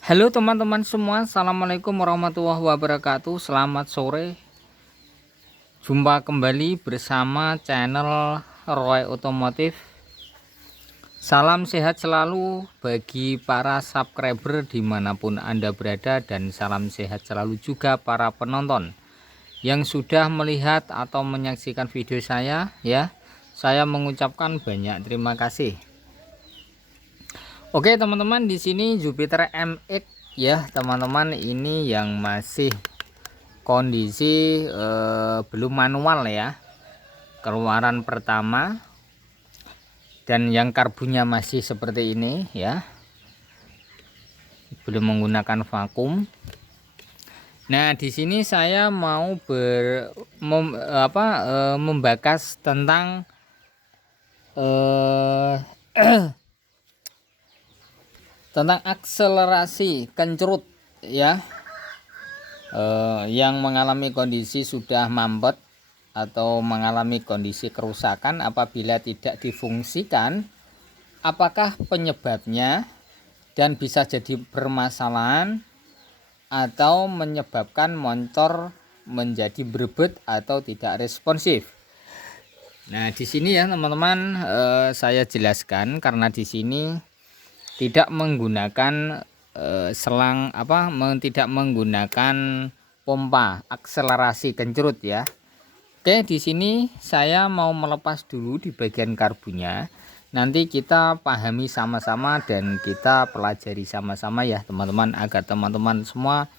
Halo teman-teman semua, assalamualaikum warahmatullahi wabarakatuh. Selamat sore, jumpa kembali bersama channel Roy Otomotif. Salam sehat selalu bagi para subscriber dimanapun Anda berada, dan salam sehat selalu juga para penonton yang sudah melihat atau menyaksikan video saya. Saya mengucapkan banyak terima kasih. Oke teman-teman, di sini Jupiter MX ya teman-teman, ini yang masih kondisi belum manual ya, keluaran pertama, dan yang karbunya masih seperti ini ya, belum menggunakan vakum. Nah di sini saya mau membahas tentang tentang akselerasi kencurut ya, yang mengalami kondisi sudah mampet atau mengalami kondisi kerusakan apabila tidak difungsikan. Apakah penyebabnya, dan bisa jadi bermasalahan atau menyebabkan motor menjadi berebut atau tidak responsif. Nah di sini ya teman-teman, saya jelaskan karena di sini tidak menggunakan tidak menggunakan pompa akselerasi kencurut ya. Oke, di sini saya mau melepas dulu di bagian karbunya. Nanti kita pahami sama-sama dan kita pelajari sama-sama ya teman-teman, agar teman-teman semua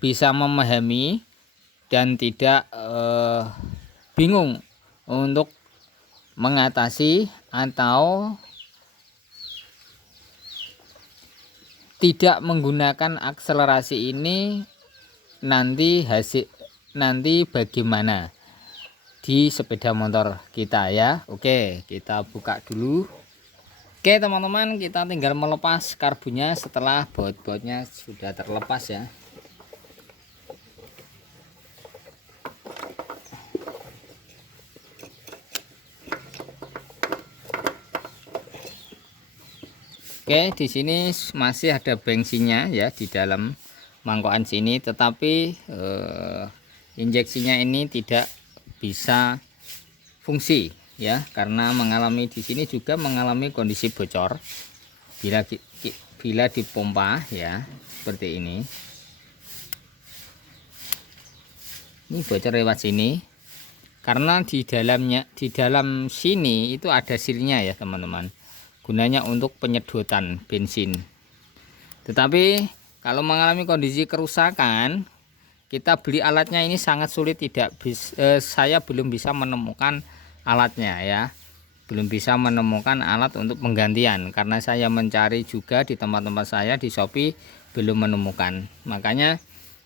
bisa memahami dan tidak bingung untuk mengatasi atau tidak menggunakan akselerasi ini. Nanti bagaimana di sepeda motor kita ya. Oke, kita buka dulu. Oke teman-teman, kita tinggal melepas karbunya setelah baut-bautnya sudah terlepas ya. Oke, di sini masih ada bensinnya ya di dalam mangkokan sini, tetapi injeksinya ini tidak bisa fungsi ya, karena di sini juga mengalami kondisi bocor bila dipompa ya, seperti ini. Ini bocor lewat sini karena di dalam sini itu ada silnya ya teman-teman, gunanya untuk penyedotan bensin. Tetapi kalau mengalami kondisi kerusakan, kita beli alatnya ini sangat sulit, saya belum bisa menemukan alatnya ya, belum bisa menemukan alat untuk penggantian, karena saya mencari juga di tempat-tempat saya di Shopee belum menemukan. Makanya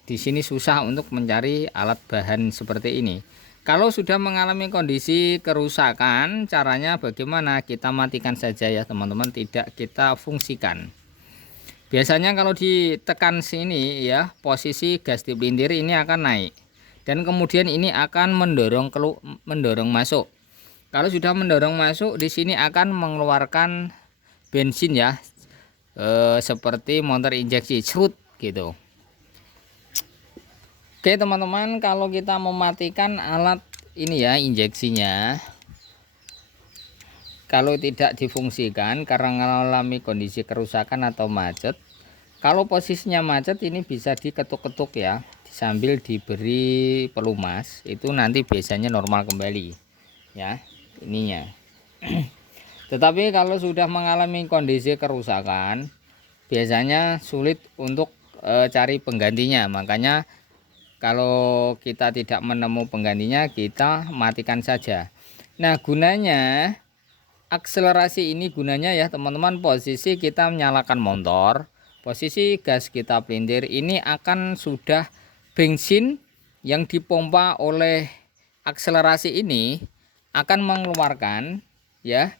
di sini susah untuk mencari alat bahan seperti ini. Kalau sudah mengalami kondisi kerusakan, caranya bagaimana? Kita matikan saja ya teman-teman, tidak kita fungsikan. Biasanya kalau ditekan sini ya, posisi gas di pelintir ini akan naik, dan kemudian ini akan mendorong masuk. Kalau sudah mendorong masuk, di sini akan mengeluarkan bensin ya, seperti motor injeksi serut gitu. Oke teman-teman, kalau kita mematikan alat ini ya, injeksinya, kalau tidak difungsikan karena mengalami kondisi kerusakan atau macet, kalau posisinya macet ini bisa diketuk-ketuk ya, sambil diberi pelumas, itu nanti biasanya normal kembali ya ininya. Tetapi kalau sudah mengalami kondisi kerusakan, biasanya sulit untuk cari penggantinya. Makanya kalau kita tidak menemu penggantinya, kita matikan saja. Nah gunanya akselerasi ini, gunanya ya teman-teman, posisi kita menyalakan motor, posisi gas kita pelintir, ini akan sudah bensin yang dipompa oleh akselerasi ini akan mengeluarkan ya,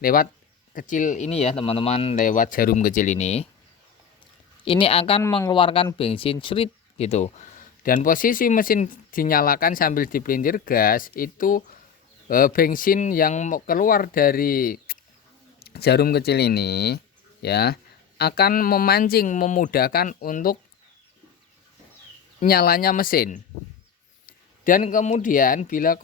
lewat kecil ini ya teman-teman, lewat jarum kecil ini akan mengeluarkan bensin srit gitu. Dan posisi mesin dinyalakan sambil dipelintir gas, itu bensin yang keluar dari jarum kecil ini ya, akan memancing, memudahkan untuk nyalanya mesin. Dan kemudian bila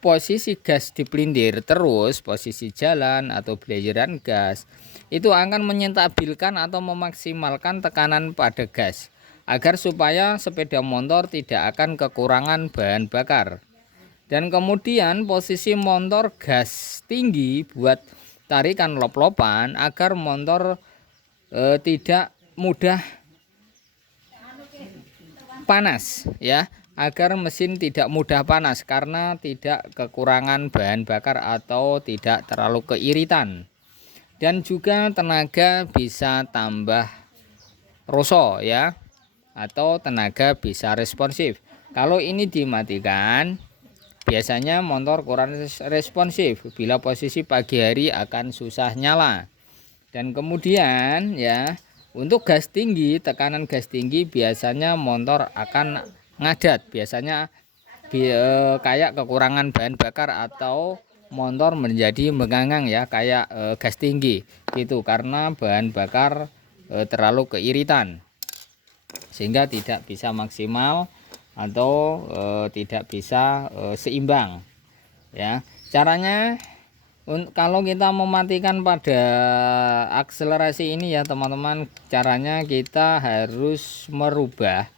posisi gas dipelintir terus, posisi jalan atau belayeran gas, itu akan menyentabilkan atau memaksimalkan tekanan pada gas agar supaya sepeda motor tidak akan kekurangan bahan bakar. Dan kemudian posisi motor gas tinggi buat tarikan lop-lopan agar motor tidak mudah panas, ya, agar mesin tidak mudah panas karena tidak kekurangan bahan bakar atau tidak terlalu keiritan. Dan juga tenaga bisa tambah roso, ya, atau tenaga bisa responsif. Kalau ini dimatikan, biasanya motor kurang responsif. Bila posisi pagi hari akan susah nyala. Dan kemudian, ya, untuk gas tinggi, tekanan gas tinggi biasanya motor akan ngadat, biasanya kayak kekurangan bahan bakar atau motor menjadi menggangang, ya, kayak gas tinggi gitu, karena bahan bakar terlalu keiritan sehingga tidak bisa maksimal atau tidak bisa seimbang, ya. Caranya kalau kita mematikan pada akselerasi ini, ya teman-teman, caranya kita harus merubah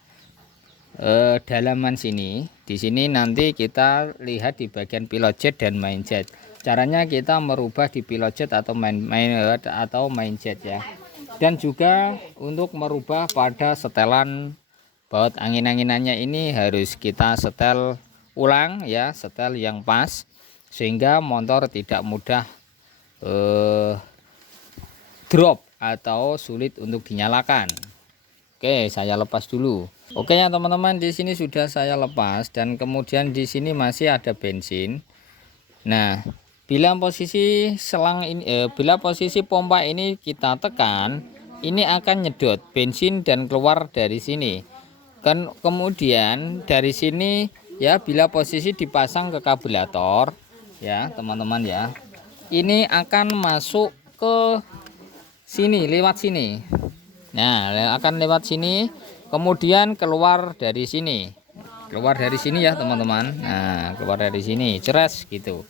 dalaman sini. Di sini nanti kita lihat di bagian pilot jet dan main jet. Caranya kita merubah di pilot jet atau main jet, ya. Dan juga untuk merubah pada setelan baut angin-anginannya ini harus kita setel ulang, ya, setel yang pas sehingga motor tidak mudah drop atau sulit untuk dinyalakan. Oke, saya lepas dulu. Oke ya teman-teman, di sini sudah saya lepas dan kemudian di sini masih ada bensin. Nah, bila posisi selang ini bila posisi pompa ini kita tekan, ini akan nyedot bensin dan keluar dari sini. Kan kemudian dari sini, ya, bila posisi dipasang ke kabulator, ya teman-teman, ya, ini akan masuk ke sini, lewat sini. Nah, akan lewat sini, kemudian keluar dari sini, ya teman-teman. Nah, keluar dari sini, ceres gitu.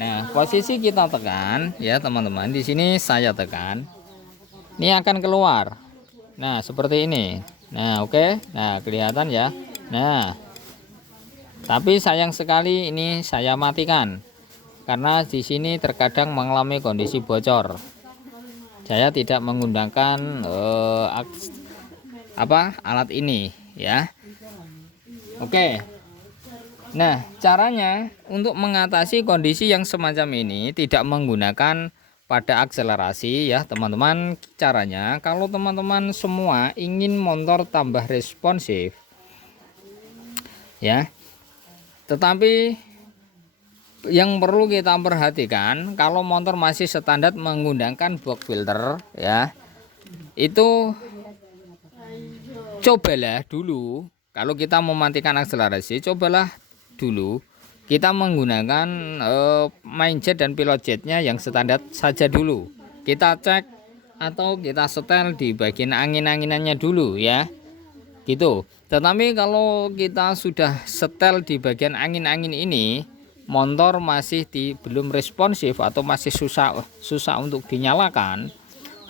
Nah, posisi kita tekan, ya teman-teman, di sini saya tekan, ini akan keluar. Nah, seperti ini. Nah, oke. Nah, kelihatan, ya. Nah, tapi sayang sekali ini saya matikan karena di sini terkadang mengalami kondisi bocor. Saya tidak menggunakan alat ini, ya. Oke. Nah, caranya untuk mengatasi kondisi yang semacam ini tidak menggunakan pada akselerasi, ya teman-teman. Caranya kalau teman-teman semua ingin motor tambah responsif, ya, tetapi yang perlu kita perhatikan, kalau motor masih standar menggunakan box filter, ya, itu cobalah dulu, kalau kita mematikan akselerasi, cobalah dulu kita menggunakan main jet dan pilot jetnya yang standar saja dulu. Kita cek atau kita setel di bagian angin-anginannya dulu, ya, gitu. Tetapi kalau kita sudah setel di bagian angin-angin ini, motor masih belum responsif atau masih susah untuk dinyalakan,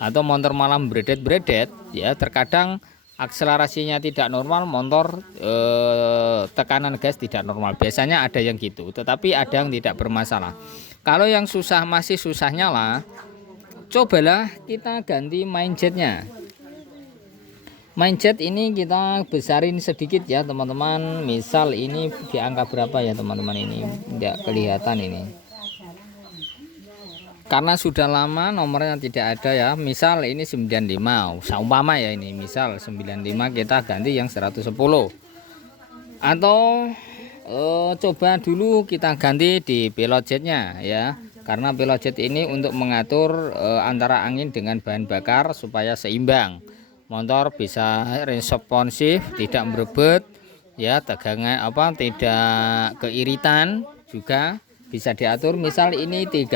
atau motor malah beredet-beredet, ya, terkadang akselerasinya tidak normal, motor tekanan gas tidak normal. Biasanya ada yang gitu, tetapi ada yang tidak bermasalah. Kalau yang masih susah nyala, cobalah kita ganti main jetnya. Main jet ini kita besarin sedikit, ya teman-teman. Misal ini di angka berapa, ya teman-teman, ini tidak kelihatan ini karena sudah lama nomornya tidak ada, ya. Misal ini 95, seumpama, ya, ini misal 95, kita ganti yang 110. Atau coba dulu kita ganti di pilot jetnya, ya, karena pilot jet ini untuk mengatur antara angin dengan bahan bakar supaya seimbang, motor bisa responsif, tidak berebut, ya, tegangan tidak keiritan, juga bisa diatur. Misal ini 30,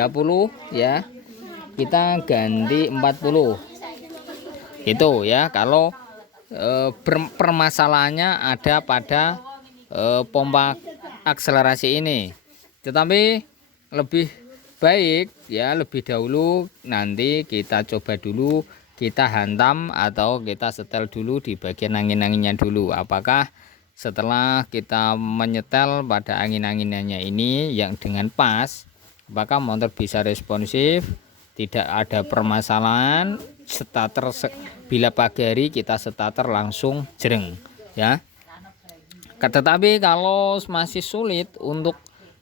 ya, kita ganti 40. Itu ya, kalau permasalahannya ada pada pompa akselerasi ini. Tetapi lebih baik ya, lebih dahulu nanti kita coba dulu, kita hantam atau kita setel dulu di bagian angin-anginnya dulu. Apakah setelah kita menyetel pada angin-anginannya ini yang dengan pas, apakah motor bisa responsif, tidak ada permasalahan, starter bila pagi hari kita starter langsung jreng ya. Tetapi kalau masih sulit untuk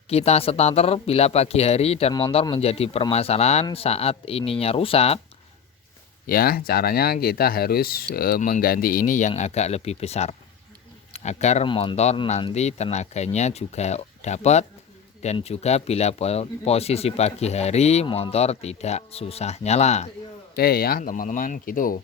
kita starter bila pagi hari dan motor menjadi permasalahan saat ininya rusak ya, caranya kita harus mengganti ini yang agak lebih besar agar motor nanti tenaganya juga dapat, dan juga bila posisi pagi hari motor tidak susah nyala. Oke ya teman-teman, gitu.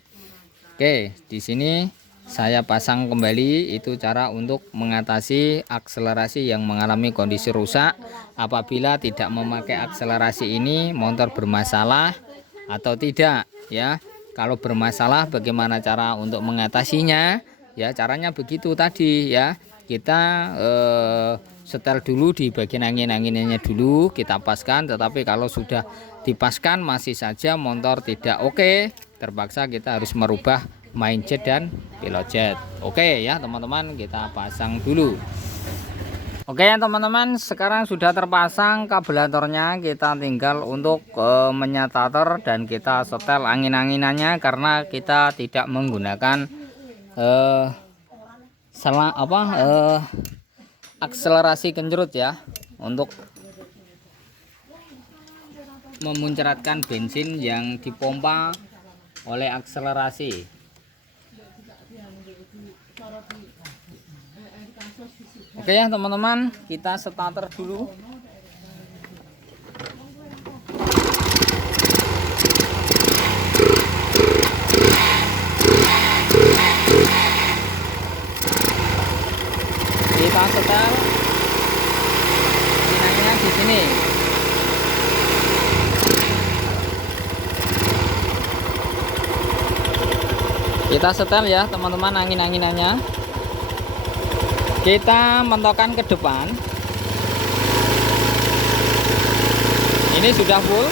Oke, di sini saya pasang kembali, itu cara untuk mengatasi akselerasi yang mengalami kondisi rusak. Apabila tidak memakai akselerasi ini motor bermasalah atau tidak ya. Kalau bermasalah bagaimana cara untuk mengatasinya ya, caranya begitu tadi ya. Kita setel dulu di bagian angin-anginnya dulu, kita paskan. Tetapi kalau sudah dipaskan masih saja motor tidak oke, terpaksa kita harus merubah main jet dan pilot jet. Oke ya teman-teman, kita pasang dulu. Oke ya teman-teman, sekarang sudah terpasang kabelatornya, kita tinggal untuk menyatater dan kita setel angin-anginannya, karena kita tidak menggunakan akselerasi kencerut ya, untuk memuncratkan bensin yang dipompa oleh akselerasi. Oke ya teman-teman, kita starter dulu. Kita setel angin-anginnya di sini. Kita setel ya teman-teman angin-anginannya. Kita mentokkan ke depan. Ini sudah full.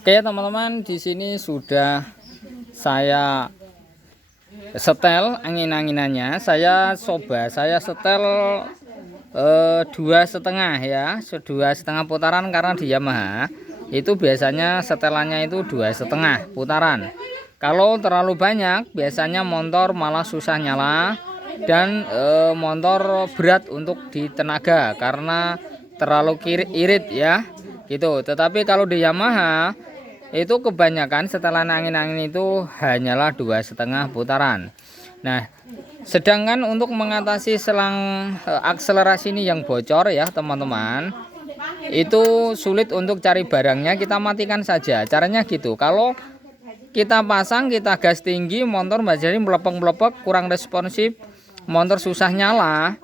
Oke teman-teman, di sini sudah saya setel angin-anginannya. Saya setel 2,5 ya, 2,5 putaran, karena di Yamaha itu biasanya setelannya itu 2,5 putaran. Kalau terlalu banyak biasanya motor malah susah nyala dan motor berat untuk ditenaga karena terlalu irit ya gitu. Tetapi kalau di Yamaha itu kebanyakan setelan angin-angin itu hanyalah 2,5 putaran. Nah, sedangkan untuk mengatasi selang akselerasi ini yang bocor ya teman-teman, itu sulit untuk cari barangnya, kita matikan saja. Caranya gitu, kalau kita pasang, kita gas tinggi, motor jadi melepek-melepek, kurang responsif, motor susah nyala,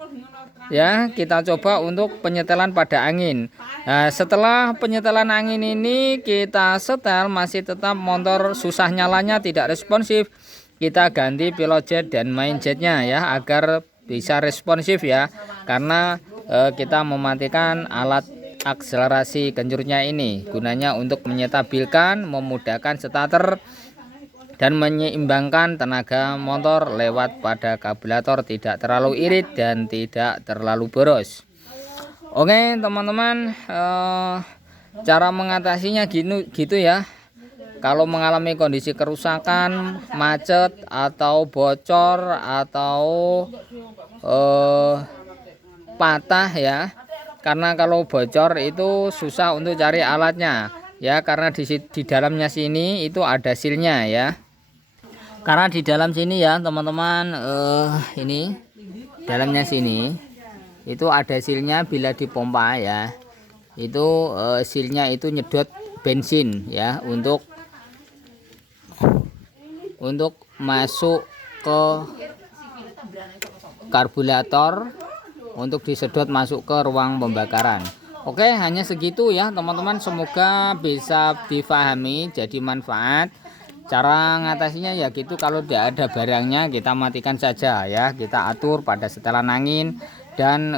ya kita coba untuk penyetelan pada angin. Nah, setelah penyetelan angin ini kita setel masih tetap motor susah nyalanya, tidak responsif, kita ganti pilot jet dan main jetnya ya, agar bisa responsif ya, karena kita mematikan alat akselerasi kencurnya ini, gunanya untuk menyetabilkan, memudahkan starter dan menyeimbangkan tenaga motor lewat pada karburator, tidak terlalu irit dan tidak terlalu boros. Oke teman-teman, cara mengatasinya gitu ya. Kalau mengalami kondisi kerusakan, macet atau bocor atau patah ya, karena kalau bocor itu susah untuk cari alatnya ya, karena di dalamnya sini itu ada silnya ya. Karena di dalam sini ya teman-teman, ini dalamnya sini itu ada silnya, bila dipompa ya itu silnya itu nyedot bensin ya, untuk masuk ke karburator untuk disedot masuk ke ruang pembakaran. Oke, hanya segitu ya teman-teman, semoga bisa difahami, jadi manfaat. Cara ngatasinya ya gitu, kalau tidak ada barangnya kita matikan saja ya, kita atur pada setelan angin dan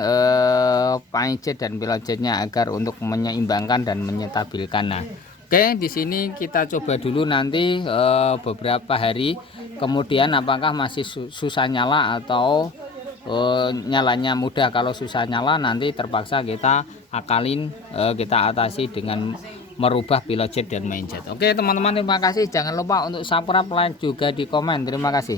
jet dan pilot jetnya agar untuk menyeimbangkan dan menyetabilkan. Nah, oke, di sini kita coba dulu nanti beberapa hari kemudian apakah masih susah nyala atau nyalanya mudah. Kalau susah nyala nanti terpaksa kita akalin, kita atasi dengan merubah pilot jet dan main jet. Oke teman-teman, terima kasih. Jangan lupa untuk subscribe, like juga di komen. Terima kasih.